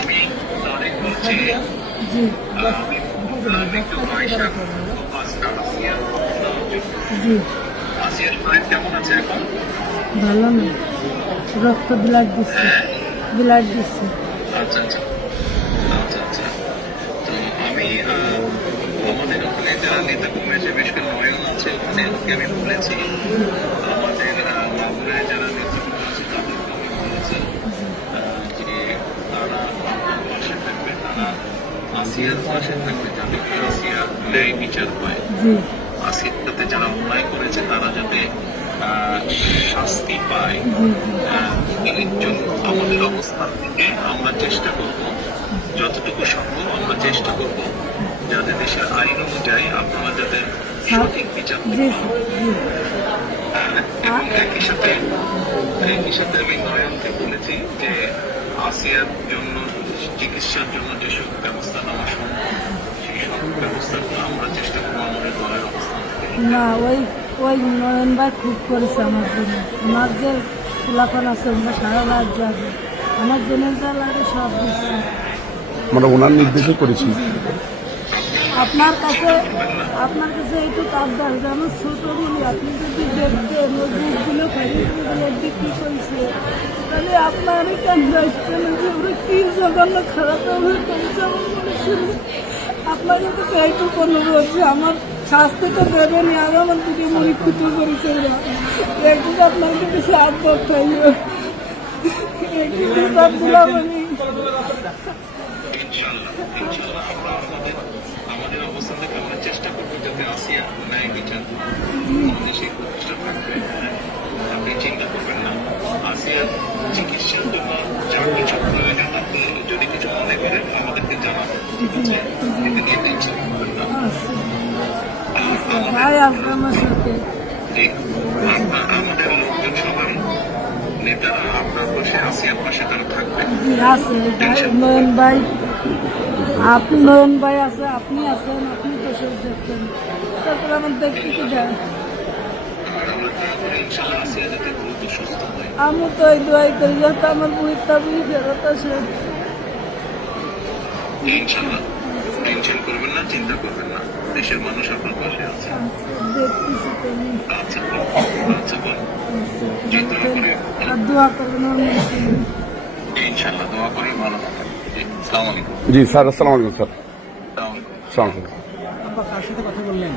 আমি তারেক বলছি। আসিয়ার শরীর কেমন আছে এখন? ভালো না, রক্ত ব্লাড দিচ্ছে, ব্লাড দিচ্ছে। আচ্ছা আচ্ছা আচ্ছা আচ্ছা। তো আমি আমাদের ওখানে যারা নেতা কর্মী আছে, বিশেষ করে নয়ন আছে, ওখানে ওকে আমি বলেছি আমাদের মাগুরায় যারা নেতৃত্ব আছে তাদেরকে আমি বলেছি যে তারা আপনার পাশে থাকবে, তারা আসিয়ার পাশে থাকবে, যাতে করে আসিয়ার ন্যায় বিচার হয়। আসিয়ার সাথে যারা অন্যায় করেছে তারা যাতে শাস্তি পায়। এর জন্য আমাদের অবস্থান থেকে আমরা চেষ্টা করব, যতটুকু সম্ভব আমরা চেষ্টা করব যাতে দেশের আইন অনুযায়ী আপনারা যাতে সঠিক বিচার এবং একই সাথে আমি নয়নকে বলেছি যে আসিয়ার জন্য চিকিৎসার জন্য যেসব ব্যবস্থা নেওয়া সম্ভব সেই সব ব্যবস্থাগুলো আমরা চেষ্টা করবো আমাদের দলের অবস্থান থেকে। না, ওই নয়ন ভাই খুব করেছে আমার জন্য। আমার যে খোলাপান আছে ওরা সারা রাত যাবে, আমার জন্য যা লাগে সব দিচ্ছে। আমরা ওনার নির্দেশে করেছি। আপনার কাছে একটু আবদার, আমার ছোট বলি, আপনি যদি দেখতেন ওই বুকগুলো ফেরিগুলো বিক্রি করছে, তাহলে আপনারই কেন আসতেন যে ওরা কি জঘন্য খারাপ ব্যবহার করেছে আমার মনে শুনে। আপনার কাছে এইটুকু অনুরোধ যে আমার শাস্তি তো দেবেনি, আর আমার দিকে মরিক্ষিত করেছে ওরা, একটু আপনার কাছে আবদার থাকবে, একটু হিসাব দিলাম আমি। আমাদের অবস্থান থেকে আমরা চেষ্টা করবো যাতে আসিয়া ন্যায় বিচার সেই প্রতিষ্ঠা থাকবে। আপনি চিন্তা করবেন না, আসিয়ার চিকিৎসার জন্য যা কিছু প্রয়োজন আপনি যদি কিছু মনে করেন আমাদেরকে জানাবেন, ঠিক আছে? এতে নিয়ে টেনশন করবেন না। আমাদের লোকজন সবাই নেতারা আপনার পাশে, আসিয়ার পাশে তারা থাকবে। নয়ন ভাই, আপনি নয়ন ভাই আছে, আপনি আছেন, আপনি তো সব দেখতেন, তারপরে আমার দেখতে কি যায়। আমি তো এই দোয়াই করি যাতে আমার বুড়িটা বুড়ি ফেরত আসে। টেনশন করবেন না, চিন্তা করবেন না, দেশের মানুষ আপনার পাশে আছে। দেখতেছি তুমি, আচ্ছা আচ্ছা বল। আর দোয়া করবেন আমার ইনশাআল্লাহ দোয়া করি, ভালো থাকবেন। আসসালামু আলাইকুম। জি স্যার, আসসালামু আলাইকুম স্যার। আসসালামু আলাইকুম। আসসালামু আলাইকুম। কার সাথে কথা বললেন?